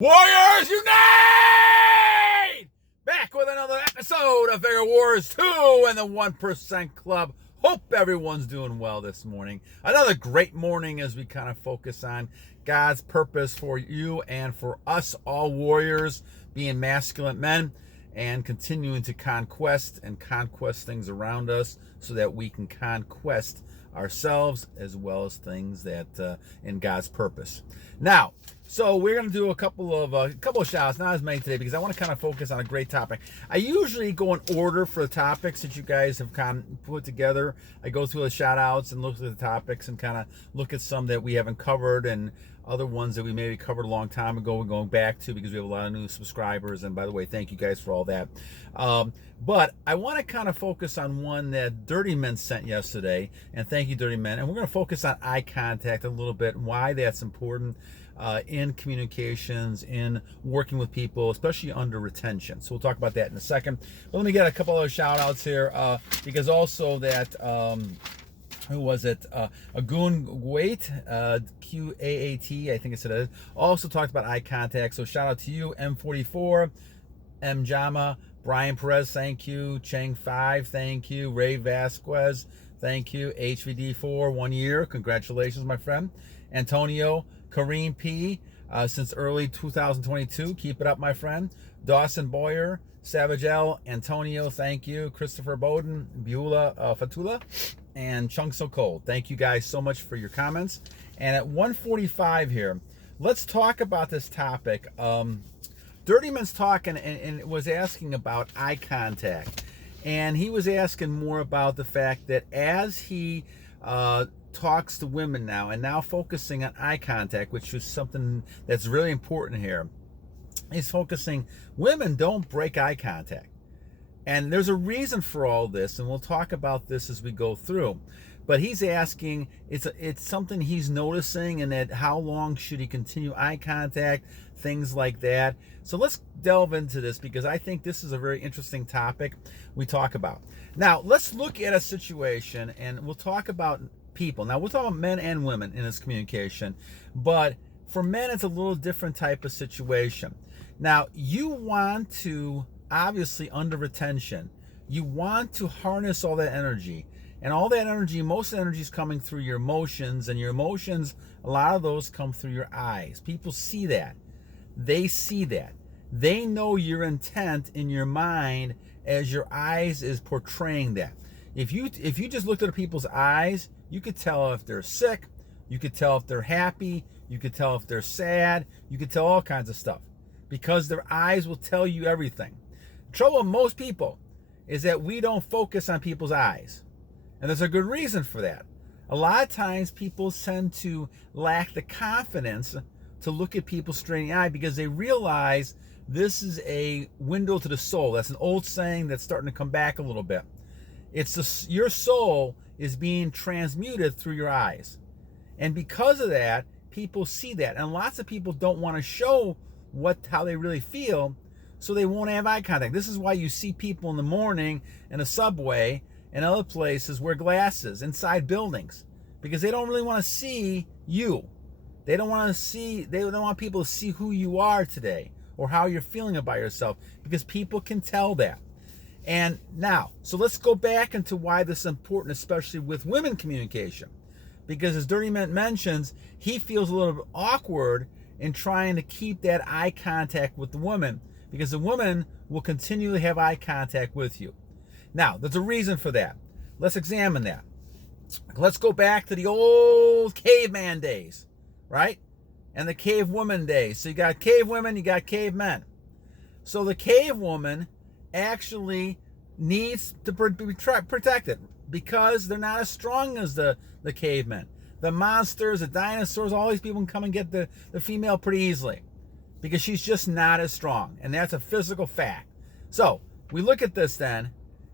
Warriors Unite! Back with another episode of Vigor Wars 2 and the 1% Club. Hope everyone's doing well this morning. Another great morning as we kind of focus on God's purpose for you and for us, all warriors, being masculine men, and continuing to conquest things around us so that we can conquest ourselves as well as things that in God's purpose. Now, so we're going to do a couple of shout-outs, not as many today, because I want to kind of focus on a great topic. I usually go in order for the topics that you guys have kind of put together. I go through the shout-outs and look at the topics and kind of look at some that we haven't covered and other ones that we maybe covered a long time ago and going back to because we have a lot of new subscribers. And by the way, thank you guys for all that. But I want to kind of focus on one that Dirtymint sent yesterday. And thank you, Dirtymint. And we're going to focus on eye contact a little bit and why that's important in communications, in working with people, especially under retention. So we'll talk about that in a second. But let me get a couple other shout outs here because also that who was it? Agroon QAAT, I think it said, also talked about eye contact. So shout out to you, M44, Jama, Brian Perez, thank you, Cheng V, thank you, Ray Vasquez, thank you, HVD4, 1 year, congratulations, my friend, Antonio, Kareem P, since early 2022, keep it up, my friend, Dawson Boyer, Savage L, Antonio, thank you, Christopher Bowden, Bula Fataulu, and Chug So Cold. Thank you guys so much for your comments. And at 1:45 here, let's talk about this topic. Dirtymint's talking and was asking about eye contact. And he was asking more about the fact that as he talks to women now, and now focusing on eye contact, which is something that's really important here, he's focusing, women don't break eye contact. And there's a reason for all this, and we'll talk about this as we go through. But he's asking, it's something he's noticing, and that how long should he continue eye contact, things like that. So let's delve into this because I think this is a very interesting topic we talk about. Now, let's look at a situation, and we'll talk about people. Now, we'll talk about men and women in this communication, but for men, it's a little different type of situation. Now, you want to, obviously, under retention, you want to harness all that energy. And all that energy, most of the energy is coming through your emotions, and your emotions, a lot of those come through your eyes. People see that. They see that. They know your intent in your mind as your eyes is portraying that. If you just looked at people's eyes, you could tell if they're sick, you could tell if they're happy, you could tell if they're sad, you could tell all kinds of stuff because their eyes will tell you everything. The trouble with most people is that we don't focus on people's eyes. And there's a good reason for that. A lot of times people tend to lack the confidence to look at people straight in the eye because they realize this is a window to the soul. That's an old saying that's starting to come back a little bit. Your soul is being transmuted through your eyes. And because of that, people see that. And lots of people don't want to show how they really feel, so they won't have eye contact. This is why you see people in the morning in a subway and other places wear glasses inside buildings, because they don't really want to see you. They don't want people to see who you are today or how you're feeling about yourself, because people can tell that. And now, so let's go back into why this is important, especially with women communication. Because as Dirtymint mentions, he feels a little bit awkward in trying to keep that eye contact with the woman, because the woman will continually have eye contact with you. Now, there's a reason for that. Let's examine that. Let's go back to the old caveman days, right? And the cave woman days. So you got cave women, you got cave men. So the cave woman actually needs to be protected because they're not as strong as the cavemen. The monsters, the dinosaurs, all these people can come and get the female pretty easily because she's just not as strong. And that's a physical fact. So we look at this then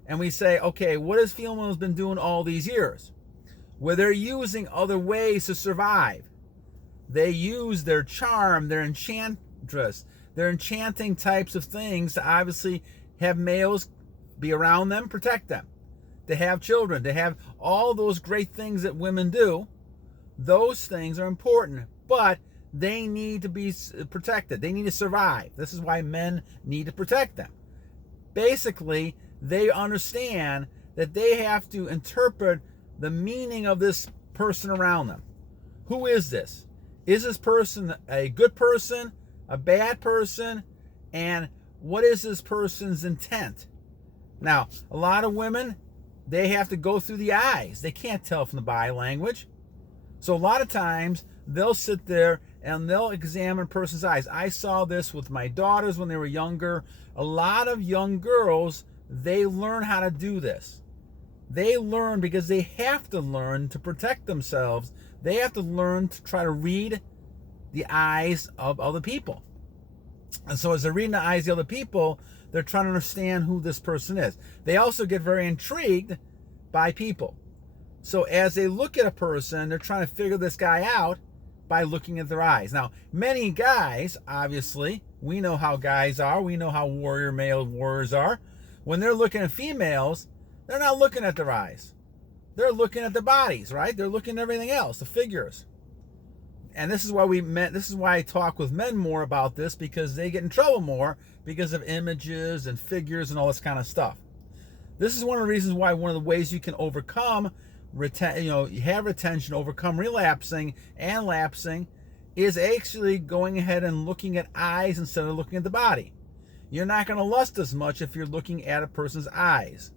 and we say, okay, what has females been doing all these years? Well, they're using other ways to survive. They use their charm, their enchantress, their enchanting types of things to obviously have males be around them, protect them, to have children, to have all those great things that women do. Those things are important, but they need to be protected. They need to survive. This is why men need to protect them. Basically, they understand that they have to interpret the meaning of this person around them. Who is this? Is this person a good person, a bad person, and what is this person's intent? Now, a lot of women, they have to go through the eyes. They can't tell from the body language. So a lot of times, they'll sit there and they'll examine a person's eyes. I saw this with my daughters when they were younger. A lot of young girls, they learn how to do this. They learn because they have to learn to protect themselves. They have to learn to try to read the eyes of other people. And so as they're reading the eyes of the other people, they're trying to understand who this person is. They also get very intrigued by people. So as they look at a person, they're trying to figure this guy out by looking at their eyes. Now, many guys, obviously, we know how guys are. We know how male warriors are. When they're looking at females, they're not looking at their eyes. They're looking at their bodies, right? They're looking at everything else, the figures. And this is why I talk with men more about this, because they get in trouble more because of images and figures and all this kind of stuff. This is one of the reasons why one of the ways you can overcome have retention, overcome relapsing and lapsing, is actually going ahead and looking at eyes instead of looking at the body. You're not going to lust as much if you're looking at a person's eyes.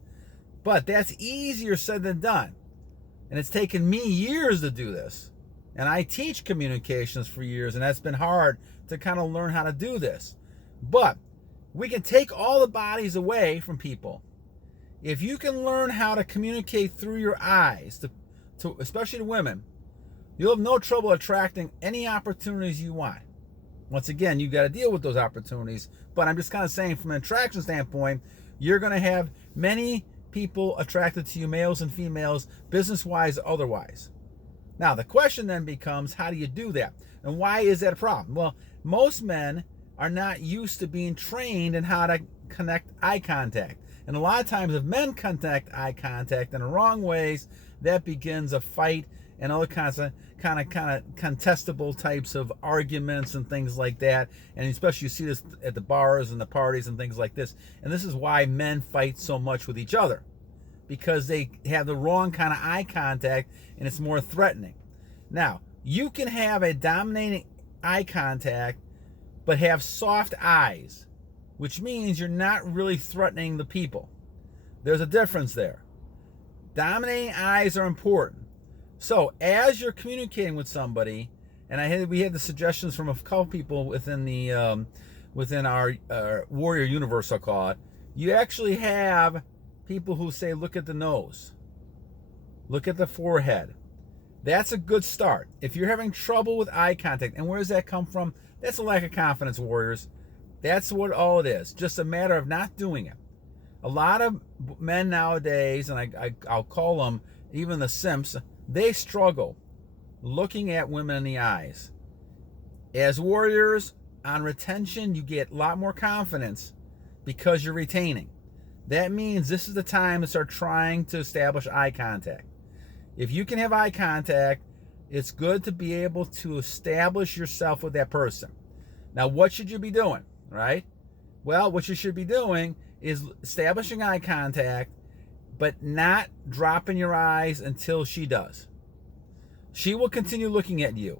But that's easier said than done. And it's taken me years to do this. And I teach communications for years, and that's been hard to kind of learn how to do this. But we can take all the bodies away from people. If you can learn how to communicate through your eyes, to especially to women, you'll have no trouble attracting any opportunities you want. Once again, you've got to deal with those opportunities. But I'm just kind of saying, from an attraction standpoint, you're going to have many people attracted to you, males and females, business-wise, otherwise. Now, the question then becomes, how do you do that? And why is that a problem? Well, most men are not used to being trained in how to connect eye contact. And a lot of times, if men connect eye contact in the wrong ways, that begins a fight and other kinds of kind of contestable types of arguments and things like that. And especially you see this at the bars and the parties and things like this. And this is why men fight so much with each other, because they have the wrong kind of eye contact and it's more threatening. Now, you can have a dominating eye contact but have soft eyes, which means you're not really threatening the people. There's a difference there. Dominating eyes are important. So as you're communicating with somebody, and we had the suggestions from a couple people within the within our warrior universe, I'll call it. You actually have people who say, look at the nose, look at the forehead. That's a good start. If you're having trouble with eye contact, and where does that come from? That's a lack of confidence, warriors. That's what all it is. Just a matter of not doing it. A lot of men nowadays, and I'll call them even the simps, they struggle looking at women in the eyes. As warriors, on retention, you get a lot more confidence because you're retaining. That means this is the time to start trying to establish eye contact. If you can have eye contact, it's good to be able to establish yourself with that person. Now, what should you be doing, right? Well, what you should be doing is establishing eye contact, but not dropping your eyes until she does. She will continue looking at you.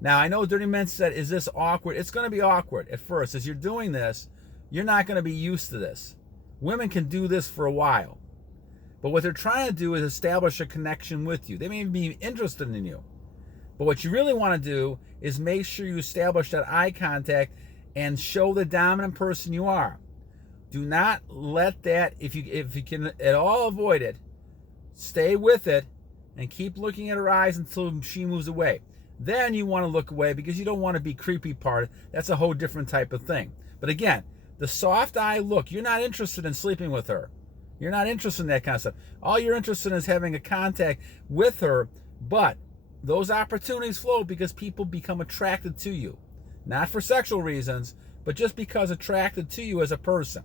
Now, I know Dirtymint said, is this awkward? It's going to be awkward at first. As you're doing this, you're not going to be used to this. Women can do this for a while. But what they're trying to do is establish a connection with you. They may be interested in you. But what you really want to do is make sure you establish that eye contact and show the dominant person you are. Do not let that, if you can at all avoid it, stay with it and keep looking at her eyes until she moves away. Then you want to look away because you don't want to be creepy part. That's a whole different type of thing. But again, the soft eye look, you're not interested in sleeping with her. You're not interested in that kind of stuff. All you're interested in is having a contact with her, but those opportunities flow because people become attracted to you. Not for sexual reasons, but just because attracted to you as a person.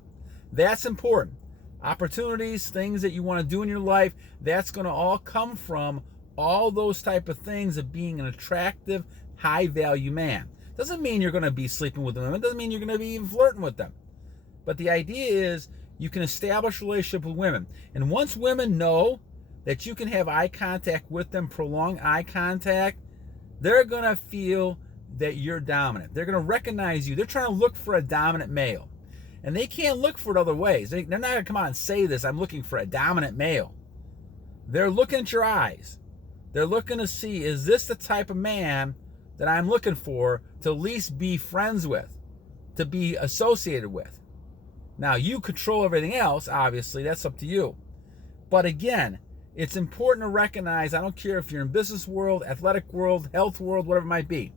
That's important. Opportunities, things that you want to do in your life, that's going to all come from all those type of things of being an attractive, high value man. Doesn't mean you're going to be sleeping with women. Doesn't mean you're going to be even flirting with them. But the idea is you can establish a relationship with women. And once women know that you can have eye contact with them, prolonged eye contact, they're going to feel that you're dominant. They're going to recognize you. They're trying to look for a dominant male. And they can't look for it other ways. They're not going to come out and say this, I'm looking for a dominant male. They're looking at your eyes. They're looking to see, is this the type of man that I'm looking for to at least be friends with, to be associated with? Now, you control everything else, obviously. That's up to you. But again, it's important to recognize, I don't care if you're in business world, athletic world, health world, whatever it might be.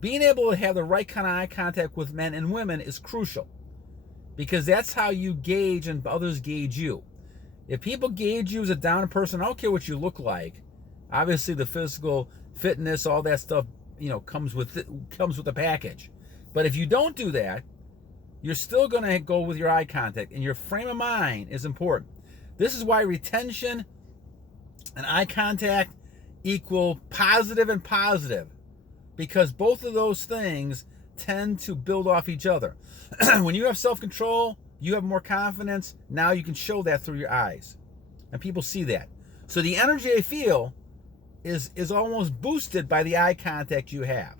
Being able to have the right kind of eye contact with men and women is crucial, because that's how you gauge and others gauge you. If people gauge you as a dominant person, I don't care what you look like. Obviously, the physical fitness, all that stuff, comes with the package. But if you don't do that, you're still going to go with your eye contact, and your frame of mind is important. This is why retention and eye contact equal positive and positive, because both of those things tend to build off each other. When you have self-control, you have more confidence. Now you can show that through your eyes, and people see that. So the energy they feel is almost boosted by the eye contact you have.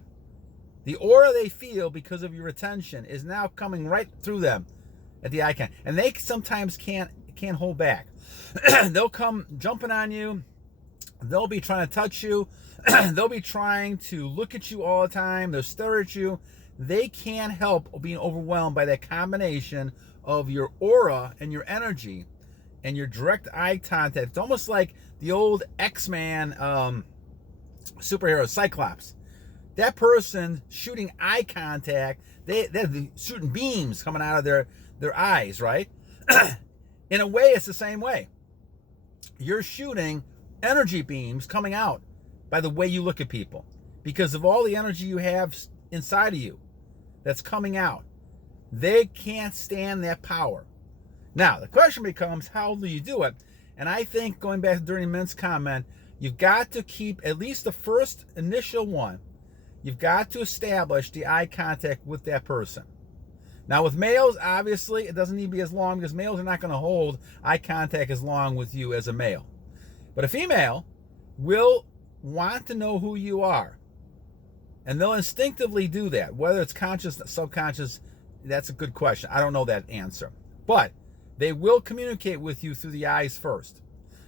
The aura they feel because of your retention is now coming right through them at the eye contact, and they sometimes can't hold back. They'll come jumping on you. They'll be trying to touch you. They'll be trying to look at you all the time. They'll stare at you. They can't help being overwhelmed by that combination of your aura and your energy and your direct eye contact. It's almost like the old X-Man superhero, Cyclops. That person shooting eye contact, they're shooting beams coming out of their eyes, right? In a way, it's the same way. You're shooting energy beams coming out by the way you look at people, because of all the energy you have inside of you that's coming out. They can't stand that power. Now, the question becomes, how do you do it? And I think, going back to Dirtymint's comment, you've got to keep at least the first initial one. You've got to establish the eye contact with that person. Now, with males, obviously, it doesn't need to be as long, because males are not going to hold eye contact as long with you as a male. But a female will want to know who you are, and they'll instinctively do that. Whether it's conscious, subconscious, that's a good question. I don't know that answer. But they will communicate with you through the eyes first.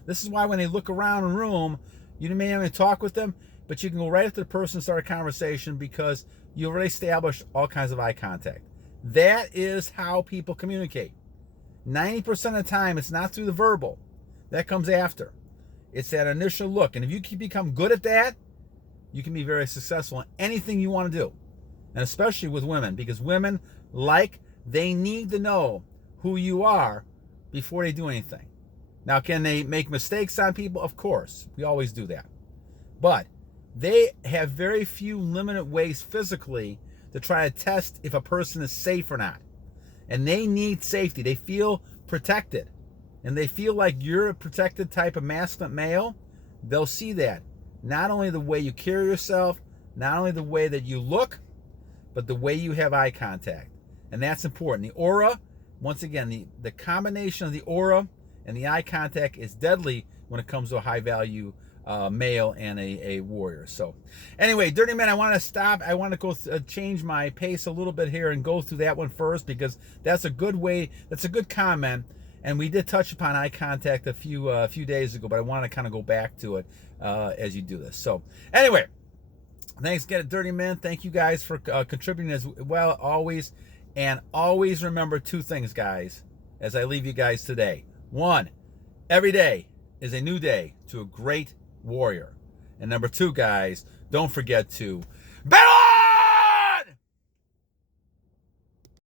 This is why when they look around a room, you may not even talk with them, but you can go right up to the person and start a conversation, because you already established all kinds of eye contact. That is how people communicate. 90% of the time, it's not through the verbal. That comes after. It's that initial look. And if you can become good at that, you can be very successful in anything you want to do. And especially with women, because women, they need to know who you are before they do anything. Now, can they make mistakes on people? Of course. We always do that. But they have very few limited ways physically to try to test if a person is safe or not. And they need safety. They feel protected. And they feel like you're a protected type of masculine male. They'll see that. Not only the way you carry yourself, not only the way that you look, but the way you have eye contact. And that's important. The aura, once again, the combination of the aura and the eye contact is deadly when it comes to a high value male and a warrior. So anyway, Dirtymint, I want to stop. I want to go change my pace a little bit here and go through that one first, because that's a good way. That's a good comment. And we did touch upon eye contact a few days ago, but I want to kind of go back to it as you do this. So anyway, thanks again, Dirtymint. Thank you guys for contributing as well, always. And always remember two things, guys, as I leave you guys today. One, every day is a new day to a great warrior. And number two, guys, don't forget to battle